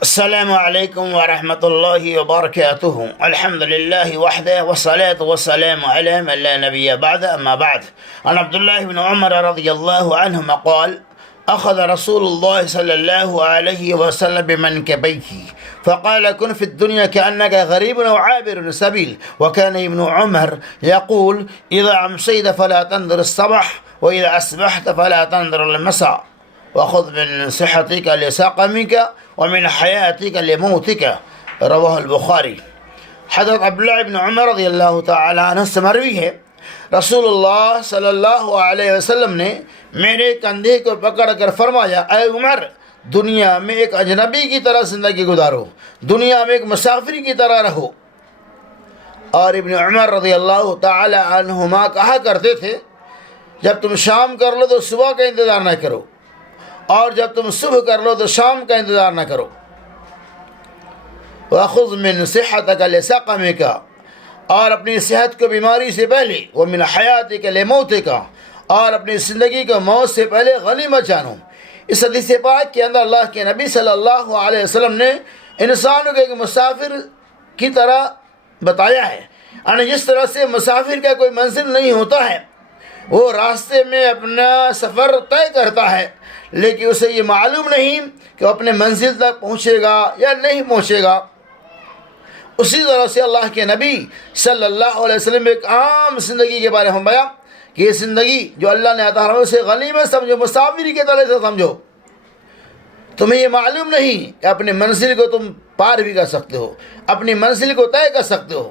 السلام علیکم ورحمۃ اللہ وبرکاتہ۔ الحمد للہ وحدہ والصلاة والسلام علی من لا نبی بعد اما بعد۔ عن عبد الله بن عمر رضی اللہ عنہما قال أخذ رسول الله صلى الله عليه وسلم بمنكبيه فقال كن في الدنيا كأنك غريب أو عابر سبيل. وكان ابن عمر يقول إذا أمسيت فلا تنظر الصباح وإذا أصبحت فلا تنظر المساء وخذ من صحتك لسقمك ومن حياتك لموتك. رواہ البخاری۔ حضرت عبداللہ ابن عمر رضی اللہ تعالیٰ عنہ سے مروی ہے، رسول اللہ صلی اللہ علیہ وسلم نے میرے کندھے کو پکڑ کر فرمایا، اے عمر، دنیا میں ایک اجنبی کی طرح زندگی گزارو، دنیا میں ایک مسافر کی طرح رہو۔ اور ابن عمر رضی اللہ تعالی عنہما کہا کرتے تھے، جب تم شام کر لو تو صبح کا انتظار نہ کرو، اور جب تم صبح کر لو تو شام کا انتظار نہ کرو۔ وَخُذْ مِنْ صِحَّتَكَ لِسَقَمِكَ، اور اپنی صحت کو بیماری سے پہلے، وَمِنْ حَيَاتِكَ لِمَوْتِكَ، اور اپنی زندگی کو موت سے پہلے غنیمت جانو۔ اس حدیث پاک کے اندر اللہ کے نبی صلی اللہ علیہ وسلم نے انسانوں کو ایک مسافر کی طرح بتایا ہے، یعنی جس طرح سے مسافر کا کوئی منزل نہیں ہوتا ہے، وہ راستے میں اپنا سفر طے کرتا ہے لیکن اسے یہ معلوم نہیں کہ وہ اپنے منزل تک پہنچے گا یا نہیں پہنچے گا، اسی طرح سے اللہ کے نبی صلی اللہ علیہ وسلم نے ایک عام زندگی کے بارے میں فرمایا کہ یہ زندگی جو اللہ نے عطا فرمائی اسے غنیمت سمجھو، مسافری کے طرح سے سمجھو۔ تمہیں یہ معلوم نہیں کہ اپنے منزل کو تم پار بھی کر سکتے ہو، اپنی منزل کو طے کر سکتے ہو،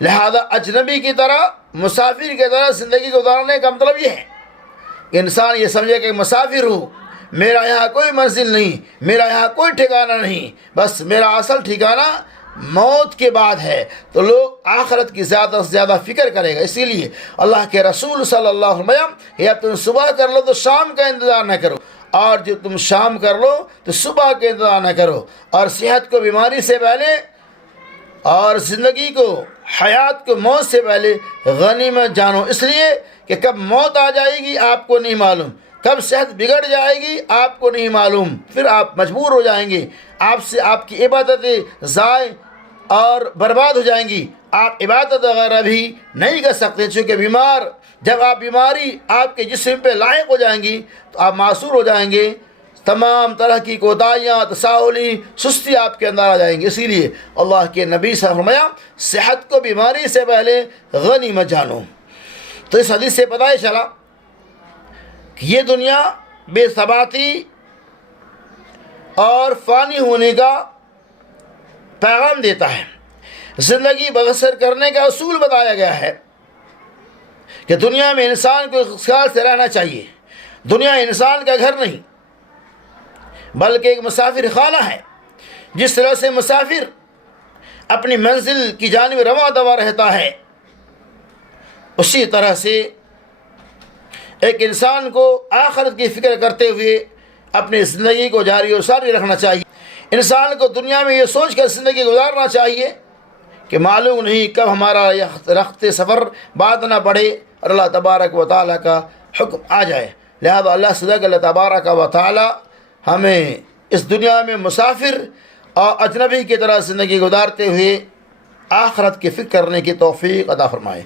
لہذا اجنبی کی طرح، مسافر کی طرح زندگی گزارنے کا مطلب یہ ہے کہ انسان یہ سمجھے کہ مسافر ہوں، میرا یہاں کوئی منزل نہیں، میرا یہاں کوئی ٹھکانہ نہیں، بس میرا اصل ٹھکانہ موت کے بعد ہے، تو لوگ آخرت کی زیادہ سے زیادہ فکر کرے گا۔ اسی لیے اللہ کے رسول صلی اللہ علیہ وسلم یا تم صبح کر لو تو شام کا انتظار نہ کرو، اور جو تم شام کر لو تو صبح کا انتظار نہ کرو، اور صحت کو بیماری سے پہلے اور زندگی کو، حیات کو موت سے پہلے غنیمت جانو، اس لیے کہ کب موت آ جائے گی آپ کو نہیں معلوم، کب صحت بگڑ جائے گی آپ کو نہیں معلوم، پھر آپ مجبور ہو جائیں گے، آپ سے آپ کی عبادتیں ضائع اور برباد ہو جائیں گی، آپ عبادت وغیرہ بھی نہیں کر سکتے، چونکہ جب آپ بیماری آپ کے جسم پہ لاحق ہو جائیں گی تو آپ معصور ہو جائیں گے، تمام طرح کی کوتاہیاں، تساہلی، سستی آپ کے اندر آ جائیں گی۔ اسی لیے اللہ کے نبی صلی اللہ علیہ وسلم نے فرمایا، صحت کو بیماری سے پہلے غنیمت جانو۔ تو اس حدیث سے پتہ چلا کہ یہ دنیا بے ثباتی اور فانی ہونے کا پیغام دیتا ہے، زندگی بسر کرنے کا اصول بتایا گیا ہے کہ دنیا میں انسان کو اس خیال سے رہنا چاہیے، دنیا انسان کا گھر نہیں بلکہ ایک مسافر خانہ ہے۔ جس طرح سے مسافر اپنی منزل کی جانب رواں دوا رہتا ہے، اسی طرح سے ایک انسان کو آخرت کی فکر کرتے ہوئے اپنی زندگی کو جاری و ساری رکھنا چاہیے۔ انسان کو دنیا میں یہ سوچ کر زندگی گزارنا چاہیے کہ معلوم نہیں کب ہمارا یہ رخت سفر بعد نہ بڑھے اور اللہ تبارک و تعالیٰ کا حکم آ جائے۔ لہذا اللہ سے اللہ تبارک و تعالیٰ ہمیں اس دنیا میں مسافر اور اجنبی کی طرح زندگی گزارتے ہوئے آخرت کی فکر کرنے کی توفیق عطا فرمائے۔